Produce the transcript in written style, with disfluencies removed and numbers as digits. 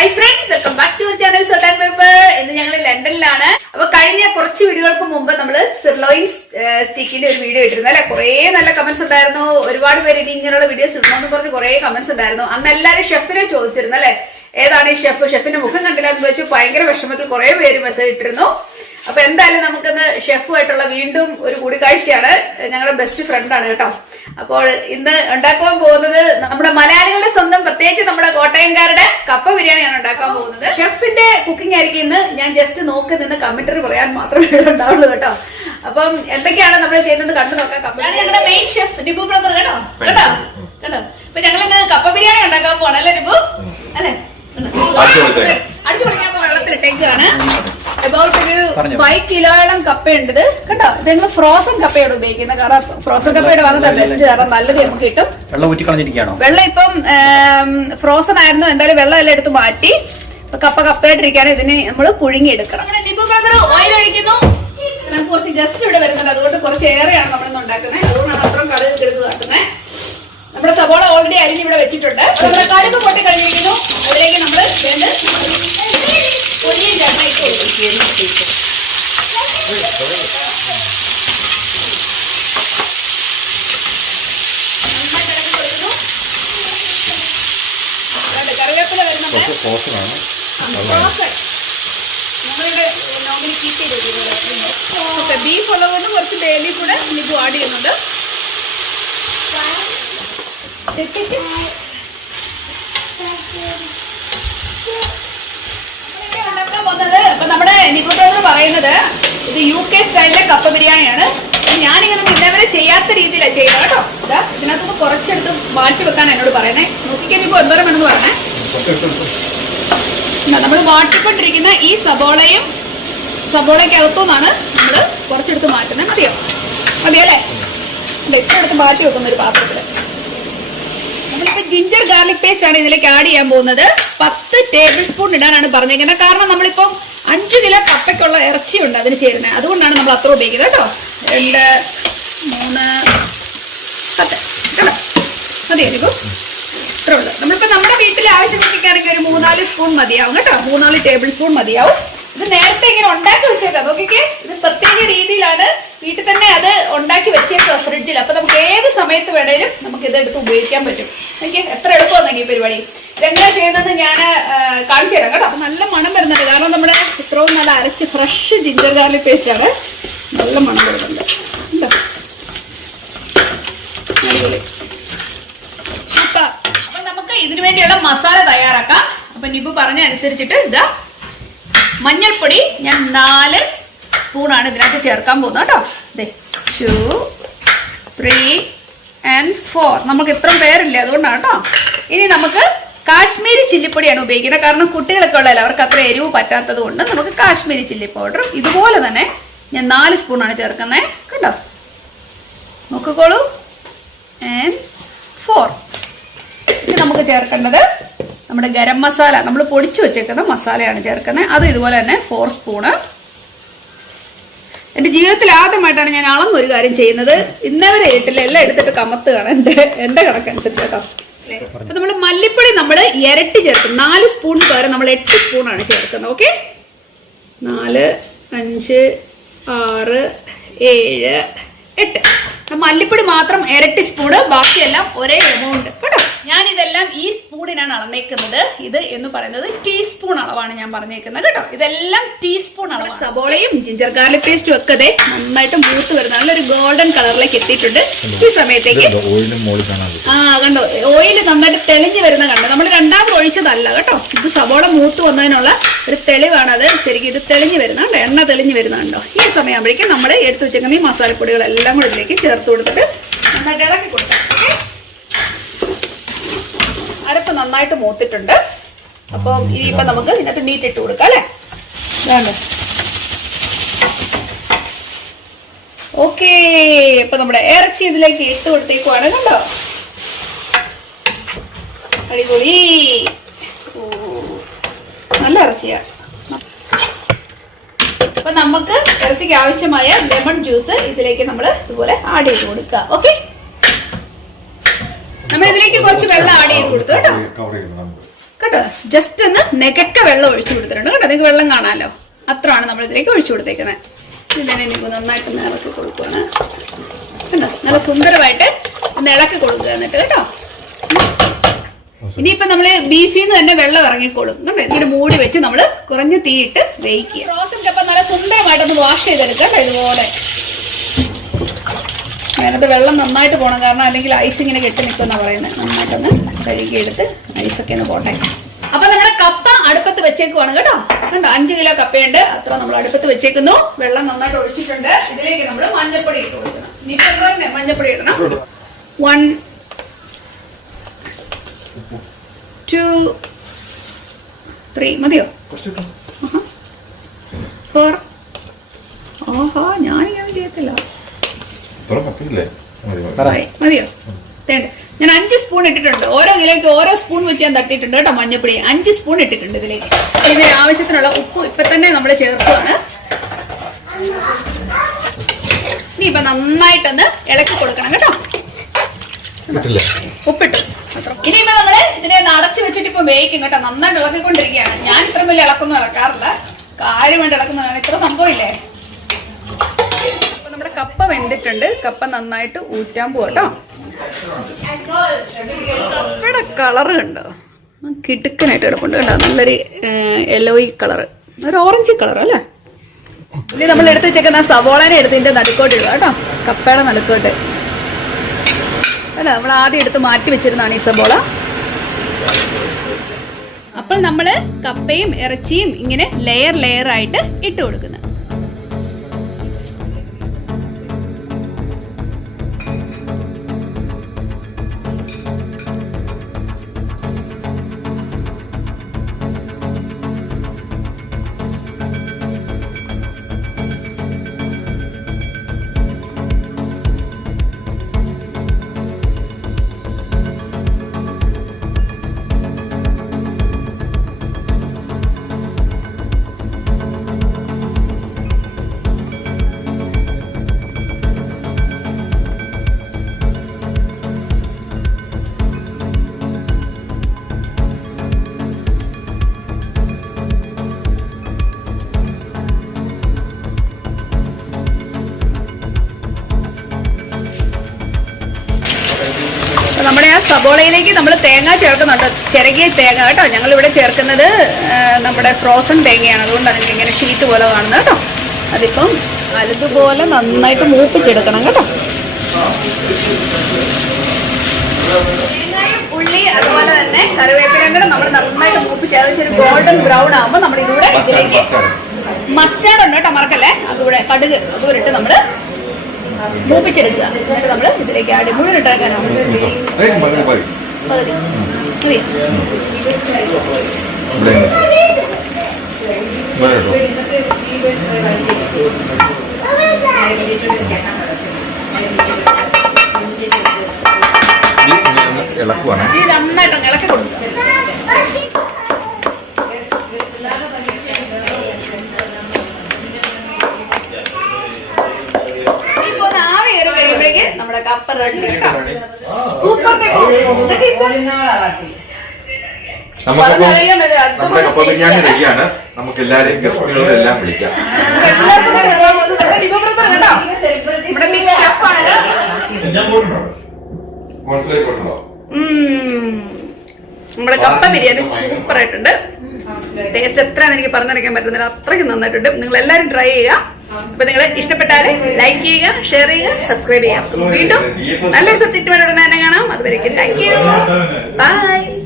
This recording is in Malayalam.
Hi friends, welcome back to our channel Certain Paper. ഇന്ന് ഞങ്ങൾ ലണ്ടനിലാണ്. അപ്പൊ കഴിഞ്ഞ കുറച്ച് വീഡിയോകൾക്ക് മുമ്പ് നമ്മള് സിർലോയിൻ സ്റ്റിക്കിന്റെ ഒരു വീഡിയോ ഇട്ടിരുന്നു അല്ലെ. കുറെ നല്ല കമന്റ്സ് ഉണ്ടായിരുന്നു. ഒരുപാട് പേര് ഇനി ഇങ്ങനെയുള്ള വീഡിയോസ് ഇടണമെന്ന് പറഞ്ഞ് കുറെ കമന്റ്സ് ഉണ്ടായിരുന്നു. അന്ന് എല്ലാവരും ഷെഫിനെ ചോദിച്ചിരുന്നു അല്ലെ. ഏതാണ് ഈ ഷെഫിന്റെ മുഖം കണ്ടില്ല എന്ന് വെച്ചു ഭയങ്കര വിഷമത്തിൽ കുറെ പേര് മെസ്സേജ് ഇട്ടിരുന്നു. അപ്പൊ എന്തായാലും നമുക്കിന്ന് ഷെഫുമായിട്ടുള്ള വീണ്ടും ഒരു കൂടിക്കാഴ്ചയാണ്. ഞങ്ങളുടെ ബെസ്റ്റ് ഫ്രണ്ടാണ് കേട്ടോ. അപ്പോൾ ഇന്ന് ഉണ്ടാക്കാൻ പോകുന്നത് നമ്മുടെ മലയാളികളുടെ സ്വന്തം, പ്രത്യേകിച്ച് നമ്മുടെ കോട്ടയംകാരുടെ കപ്പ ബിരിയാണിയാണ് ഉണ്ടാക്കാൻ പോകുന്നത്. ഷെഫിന്റെ കുക്കിംഗ് ആയിരിക്കും ഇന്ന്. ഞാൻ ജസ്റ്റ് നോക്കി നിന്ന് കമന്ററി പറയാൻ മാത്രമേ ഉണ്ടാവുള്ളൂ കേട്ടോ. അപ്പം എന്തൊക്കെയാണ് നമ്മൾ ചെയ്യുന്നത് കണ്ടു നോക്കാം. ഞാൻ ഞങ്ങളുടെ മെയിൻ ഷെഫ് നിബു ബ്രദർ കേട്ടോ കേട്ടോ കേട്ടോ. അപ്പൊ ഞങ്ങൾ ഇന്ന് കപ്പ ബിരിയാണി ഉണ്ടാക്കാൻ പോവാണ് അല്ലെ നിബു? അല്ലെ അടിച്ചു പൊളിക്കാൻ വെള്ളത്തിലിട്ടേക്കാണ്. അബൌട്ട് ഒരു 5 കിലോയോളം കപ്പയുണ്ട് കേട്ടോ. ഇത് ഞങ്ങൾ ഫ്രോസൺ കപ്പയാണ് ഉപയോഗിക്കുന്നത്. കാരണം ഫ്രോസൺ കപ്പയുടെ വളരെ ബെസ്റ്റ്, കാരണം നല്ലത് നമുക്ക് കിട്ടും. വെള്ളം ഇപ്പം ഫ്രോസൺ ആയിരുന്നു, എന്തായാലും വെള്ളം എല്ലാം എടുത്ത് മാറ്റി കപ്പയായിട്ടിരിക്കാനും ഇതിന് നമ്മൾ പുഴുങ്ങി എടുക്കണം. ഓയിൽ ഒഴിക്കുന്നു. നമുക്ക് കുറച്ച് ഗസ്റ്റ് ഇവിടെ വരുന്നുണ്ട്, അതുകൊണ്ട് കുറച്ച് ഏറെയാണ് നമ്മളിന്ന് ഉണ്ടാക്കുന്നത്. അതുകൊണ്ടാണ് അത്രയും കടുക് എടുത്ത് കാട്ടുന്നത്. നമ്മുടെ സവോള ഓൾറെഡി അരിഞ്ഞ് ഇവിടെ വെച്ചിട്ടുണ്ട്. നമ്മുടെ കടുക് പൊട്ടി കഴിഞ്ഞിരിക്കുന്നു. അതിലേക്ക് നമ്മൾ പൊടിയും ചേർത്ത് കൊടുക്കും. കറിവേപ്പില വരുന്നുണ്ട്. നമ്മളിവിടെ നോർമലി കീപ്പ് ചെയ്ത് ബീഫ് ഉള്ളതുകൊണ്ട് കുറച്ച് ബേലി കൂടെ നിബു ആഡ് ചെയ്യുന്നുണ്ട്. അപ്പൊ നമ്മുടെ നിബു ബ്രദർ പറയുന്നത് ഇത് UK സ്റ്റൈലിലെ കപ്പ ബിരിയാണിയാണ്. ഞാനിങ്ങനെ ഇന്നവരെ ചെയ്യാത്ത രീതിയിലാണ് ചെയ്യുന്നത് കേട്ടോ. ഇതാ ഇതിനകത്ത് കുറച്ചെടുത്ത് മാറ്റി വെക്കാൻ എന്നോട് പറയുന്നേ. നോക്കിക്കാൻ ഇപ്പൊ എന്തോരം വേണമെന്ന് പറഞ്ഞേ. നമ്മൾ വാട്ടിക്കൊണ്ടിരിക്കുന്ന ഈ സബോളയ്ക്കകത്തുനിന്നാണ് നമ്മൾ കുറച്ചെടുത്ത് മാറ്റുന്നത്. മതിയല്ലേ? ഇത്ര എടുത്ത് മാറ്റി വെക്കുന്ന ഒരു പാത്രത്തില് നമ്മളിപ്പോ ജിഞ്ചർ ഗാർലിക് പേസ്റ്റ് ആണ് ഇതിലേക്ക് ആഡ് ചെയ്യാൻ പോകുന്നത്. 10 ടേബിൾ സ്പൂൺ ഇടാനാണ് പറഞ്ഞിരിക്കുന്നത്. കാരണം നമ്മളിപ്പം 5 കിലോ കപ്പയ്ക്കുള്ള ഇറച്ചിയുണ്ട് അതിന് ചേരുന്നത്. അതുകൊണ്ടാണ് നമ്മൾ അത്ര ഉപയോഗിക്കുന്നത് കേട്ടോ. 2, 3, 10 മതിയായിരിക്കും. ഇത്ര ഉള്ളു. നമ്മളിപ്പോ നമ്മുടെ വീട്ടിലെ ആവശ്യത്തിനൊക്കെയാണെങ്കിൽ ഒരു 3-4 സ്പൂൺ മതിയാവും കേട്ടോ. 3-4 ടേബിൾ സ്പൂൺ മതിയാവും. ഇത് നേരത്തെ ഇങ്ങനെ ഉണ്ടാക്കി വെച്ചേക്കാം. നോക്കിക്കേ, ഇത് പ്രത്യേക രീതിയിലാണ് വീട്ടിൽ തന്നെ അത് ഉണ്ടാക്കി വെച്ചേക്കുക ഫ്രിഡ്ജിൽ. അപ്പൊ നമുക്ക് ഏത് സമയത്ത് വേണേലും നമുക്ക് ഇതെടുത്ത് ഉപയോഗിക്കാൻ പറ്റും. എനിക്ക് എത്ര എളുപ്പമാണെങ്കിൽ ഈ പരിപാടി. ഇതെങ്ങനെ ചെയ്യുന്നത് ഞാൻ കാണിച്ചു തരാം കേട്ടോ. നല്ല മണം വരുന്നുണ്ട്, കാരണം നമ്മുടെ ഇത്രയും നല്ല അരച്ച് ഫ്രഷ് ജിഞ്ചർ ഗാർലിക് പേസ്റ്റ് ആണ്. നല്ല മണം വരുന്നുണ്ട്. അപ്പൊ നമുക്ക് ഇതിനു വേണ്ടിയുള്ള മസാല തയ്യാറാക്കാം. അപ്പൊ നിബു പറഞ്ഞ അനുസരിച്ചിട്ട് ഇതാ മഞ്ഞൾപ്പൊടി ഞാൻ 4 സ്പൂണാണ് ഇതിനകത്ത് ചേർക്കാൻ പോകുന്നത് കേട്ടോ. 2, 3 and 4. നമുക്ക് ഇത്രയും പേരില്ല, അതുകൊണ്ടാണ് കേട്ടോ. ഇനി നമുക്ക് കാശ്മീരി ചില്ലിപ്പൊടിയാണ് ഉപയോഗിക്കുന്നത്. കാരണം കുട്ടികളൊക്കെ ഉള്ളതല്ല, അവർക്ക് അത്ര എരിവ് പറ്റാത്തത് കൊണ്ട് നമുക്ക് കാശ്മീരി ചില്ലി പൗഡർ ഇതുപോലെ തന്നെ ഞാൻ 4 സ്പൂണാണ് ചേർക്കുന്നത് കേട്ടോ. നോക്കിക്കോളൂ. and 4. ഇനി നമുക്ക് ചേർക്കേണ്ടത് നമ്മുടെ ഗരം മസാല, നമ്മൾ പൊടിച്ചു വെച്ചേക്കുന്ന മസാലയാണ് ചേർക്കുന്നത്. അത് ഇതുപോലെ തന്നെ 4 സ്പൂണ്. എന്റെ ജീവിതത്തിൽ ആദ്യമായിട്ടാണ് ഞാൻ അളന്നൊരു കാര്യം ചെയ്യുന്നത്. ഇന്നവരെ ഇട്ടില്ല, എല്ലാം എടുത്തിട്ട് കമത്തുകയാണ് എന്റെ കണക്കനുസരിച്ച് കേട്ടോ. അപ്പൊ നമ്മള് മല്ലിപ്പൊടി നമ്മൾ ഇരട്ടി ചേർക്കും. 4 സ്പൂൺ പകരം നമ്മൾ 8 സ്പൂണാണ് ചേർക്കുന്നത്. ഓക്കെ, 4, 5, 6, 7, 8. മല്ലിപ്പൊടി മാത്രം ഇരട്ടി സ്പൂണ്, ബാക്കിയെല്ലാം ഒരേ എമൗണ്ട് കേട്ടോ. ഞാൻ ഇതെല്ലാം ഈ സ്പൂണിനാണ് അളന്നേക്കുന്നത്. ഇത് എന്ന് പറയുന്നത് ടീസ്പൂൺ അളവാണ് ഞാൻ പറഞ്ഞേക്കുന്നത് കേട്ടോ. ഇതെല്ലാം ടീസ്പൂൺ അളവ്. സബോളയും ജിഞ്ചർ ഗാർലിക് പേസ്റ്റും ഒക്കെ നന്നായിട്ട് മൂത്ത് വരുന്ന നല്ലൊരു ഗോൾഡൻ കളറിലേക്ക് എത്തിയിട്ടുണ്ട്. ഈ സമയത്തേക്ക് കണ്ടോ, ഓയിൽ നന്നായിട്ട് തെളിഞ്ഞു വരുന്ന കണ്ടോ. നമ്മൾ രണ്ടാമത് ഒഴിച്ചതല്ല കേട്ടോ. ഇത് സബോള മൂത്ത് വന്നതിനുള്ള ഒരു തെളിവാണ്. അത് ശരിക്കും ഇത് തെളിഞ്ഞു വരുന്നുണ്ടോ, എണ്ണ തെളിഞ്ഞു വരുന്നുണ്ടോ. ഈ സമയമാകുമ്പോഴേക്കും നമ്മൾ എടുത്തു വെച്ചേക്കുന്ന ഈ മസാലപ്പൊടികളെല്ലാം കൂടെ ഇതിലേക്ക് ചേർത്ത് കൊടുത്തിട്ട് നന്നായിട്ട് ഇളക്കി കൊടുക്കാം. അരപ്പ് നന്നായിട്ട് മൂത്തിട്ടുണ്ട്. അപ്പൊ ഇനിയിപ്പൊ നമുക്ക് ഇതിനകത്ത് മീറ്റ് ഇട്ട് കൊടുക്കാം അല്ലെ. ഓക്കേ, ഇപ്പൊ നമ്മുടെ ഇറച്ചി ഇതിലേക്ക് ഇട്ട് കൊടുത്തേക്കുവാണ് കണ്ടോ. അടിപൊളി, നല്ല ഇറച്ചിയാ. അപ്പൊ നമുക്ക് ഇറച്ചിക്ക് ആവശ്യമായ ലെമൺ ജ്യൂസ് ഇതിലേക്ക് നമ്മൾ ഇതുപോലെ ആഡ് ചെയ്ത് കൊടുക്കുക. ഓക്കെ, നമ്മൾ ഇതിലേക്ക് കുറച്ച് വെള്ളം ആഡ് ചെയ്ത് കൊടുത്തു കേട്ടോ. കേട്ടോ. ജസ്റ്റ് ഒന്ന് നെകക്ക വെള്ളം ഒഴിച്ചു കൊടുത്തിട്ടുണ്ട് കേട്ടോ. നിങ്ങൾക്ക് വെള്ളം കാണാമല്ലോ, അത്രയാണ് നമ്മൾ ഇതിലേക്ക് ഒഴിച്ചു കൊടുത്തേക്കുന്നത്. ഇതിനെ ഇനിയിപ്പോൾ നന്നായിട്ട് ഒന്ന് ഇളക്കി കൊടുക്കുകയാണ് കേട്ടോ. നല്ല സുന്ദരമായിട്ട് ഒന്ന് ഇളക്കി കൊടുക്കുക എന്നിട്ട് കേട്ടോ. ഇനിയിപ്പോ നമ്മള് ബീഫിൽ നിന്ന് തന്നെ വെള്ളം ഇറങ്ങിക്കോളും കേട്ടോ. ഇങ്ങനെ മൂടി വെച്ച് നമ്മള് കുറഞ്ഞ തീയിട്ട് വേവിക്കുക. ഫ്രോസൺ കപ്പ നല്ല സുന്ദരമായിട്ടൊന്ന് വാഷ് ചെയ്തെടുക്കാം കേട്ടോ. ഇതുപോലെ അതിനകത്ത് വെള്ളം നന്നായിട്ട് പോകണം, കാരണം അല്ലെങ്കിൽ ഐസ് ഇങ്ങനെ കെട്ടി നിൽക്കുമെന്നാ പറയുന്നത്. നന്നായിട്ടൊന്ന് കഴുകിയെടുത്ത് ഐസൊക്കെ ഒന്ന് പോട്ടെ. അപ്പൊ നമ്മുടെ കപ്പ അടുപ്പത്ത് വെച്ചേക്കുവാണ് കേട്ടോ. കണ്ടോ, 5 കിലോ കപ്പയുണ്ട്, അത്ര നമ്മൾ അടുപ്പത്ത് വെച്ചേക്കുന്നു. വെള്ളം നന്നായിട്ട് ഒഴിച്ചിട്ടുണ്ട്. ഇതിലേക്ക് നമ്മൾ മഞ്ഞപ്പൊടി ഇട്ട് കൊടുക്കണം. ഇനിയിപ്പോ മഞ്ഞപ്പൊടി ഇടണം. 1 2 3 മതിയോ? 4. ഓഹോ, ഞാനിങ്ങനെ ചെയ്യത്തില്ല. മതിയോ? ഞാൻ 5 സ്പൂൺ ഇട്ടിട്ടുണ്ട്. ഓരോ കിലോയ്ക്ക് ഓരോ സ്പൂൺ വെച്ച് ഞാൻ തട്ടിയിട്ടുണ്ട് കേട്ടോ. മഞ്ഞപ്പൊടി 5 സ്പൂൺ ഇട്ടിട്ടുണ്ട് ഇതിലേക്ക്. ഇതിന് ആവശ്യത്തിനുള്ള ഉപ്പ് ഇപ്പൊ തന്നെ നമ്മൾ ചേർക്കുകയാണ്. ഇനിയിപ്പൊ നന്നായിട്ടൊന്ന് ഇളക്കി കൊടുക്കണം കേട്ടോ. ഉപ്പിട്ടു. ഇനിയിപ്പോ നമ്മള് ഇതിനെ അടച്ചു വെച്ചിട്ട് ഇപ്പൊ വേവിക്കും കേട്ടോ. നന്നായിട്ട് ഇളക്കിക്കൊണ്ടിരിക്കുകയാണ്. ഞാൻ ഇത്ര വലിയ ഇളക്കൊന്നും ഇളക്കാറില്ല, കാര്യമായിട്ട് ഇളക്കുന്നതാണ്. ഇത്ര സംഭവം ഇല്ലേ. അപ്പൊ നമ്മുടെ കപ്പ വെന്തിട്ടുണ്ട്. കപ്പ നന്നായിട്ട് ഊറ്റാൻ പോട്ടോ. കപ്പയുടെ കളറ് കണ്ടോ, കിടുക്കനായിട്ട് കിടപ്പുണ്ട് കേട്ടോ. നല്ലൊരു യെല്ലോയി കളറ്, ഒരു ഓറഞ്ച് കളർ അല്ലേ. ഇനി നമ്മൾ എടുത്ത് വെച്ചേക്കുന്ന സവോളനെ എടുത്ത് ഇതിന്റെ നടുക്കോട്ട് ഇടുക കേട്ടോ. കപ്പയുടെ നടുക്കോട്ട് അല്ല, നമ്മൾ ആദ്യം എടുത്ത് മാറ്റി വെച്ചിരുന്നതാണ് ഈ സബോള. അപ്പോൾ നമ്മള് കപ്പയും ഇറച്ചിയും ഇങ്ങനെ ലെയർ ആയിട്ട് ഇട്ട് കൊടുക്കുന്നത്. നമ്മുടെ ആ സബോളയിലേക്ക് നമ്മൾ തേങ്ങ ചേർക്കുന്നുണ്ട്, ചിരകിയ തേങ്ങ കേട്ടോ. ഞങ്ങൾ ഇവിടെ ചേർക്കുന്നത് നമ്മുടെ ഫ്രോസൺ തേങ്ങയാണ്, അതുകൊണ്ടാണ് നിങ്ങൾക്ക് ഇങ്ങനെ ഷീറ്റ് പോലെ കാണുന്നത് കേട്ടോ. അതിപ്പം അതുപോലെ നന്നായിട്ട് മൂപ്പിച്ചെടുക്കണം കേട്ടോ. തേങ്ങയും ഉള്ളി അതുപോലെ തന്നെ കറിവേപ്പിലയും കൂടെ നമ്മൾ നന്നായിട്ട് മൂപ്പിച്ച് ഒരു ഗോൾഡൻ ബ്രൗൺ ആകുമ്പോൾ നമ്മൾ ഇതിലൂടെ ഇതിലേക്ക് മസ്റ്റാർഡ് ഉണ്ട് കേട്ടോ, മറക്കല്ലേ. അതുകൂടെ കടുക് അതുകൂടെ ഇട്ട് നമ്മൾ മൂപ്പിച്ചെടുക്കുക. എന്നിട്ട് നമ്മൾ ഇതിലേക്ക് ആഡ് മുഴുവൻ ഇട്ടേക്കാനാണ്. ഈ നന്നായിട്ട് ഇളക്കി കൊടുക്കുക. നമ്മുടെ കപ്പ റെഡി. സൂപ്പർ. നമ്മുടെ കപ്പ ബിരിയാണി റെഡിയാണ്. നമുക്ക് എല്ലാരെയും ഗസ്റ്റുകളെ എല്ലാം വിളിക്കാം. നമ്മുടെ കപ്പ ബിരിയാണി സൂപ്പർ ആയിട്ടുണ്ട്. ടേസ്റ്റ് എത്രയാണെന്ന് എനിക്ക് പറഞ്ഞറിയിക്കാൻ പറ്റുന്നില്ല, അത്രയ്ക്ക് നന്നായിട്ടുണ്ട്. നിങ്ങൾ എല്ലാവരും ട്രൈ ചെയ്യുക. അപ്പൊ നിങ്ങൾ ഇഷ്ടപ്പെട്ടാല് ലൈക്ക് ചെയ്യുക, ഷെയർ ചെയ്യുക, സബ്സ്ക്രൈബ് ചെയ്യുക. വീണ്ടും നല്ല സബ്ജക്റ്റുമായിട്ട് ഉടനെ തന്നെ കാണാം. അതുവരേക്കും താങ്ക് യു, ബൈ.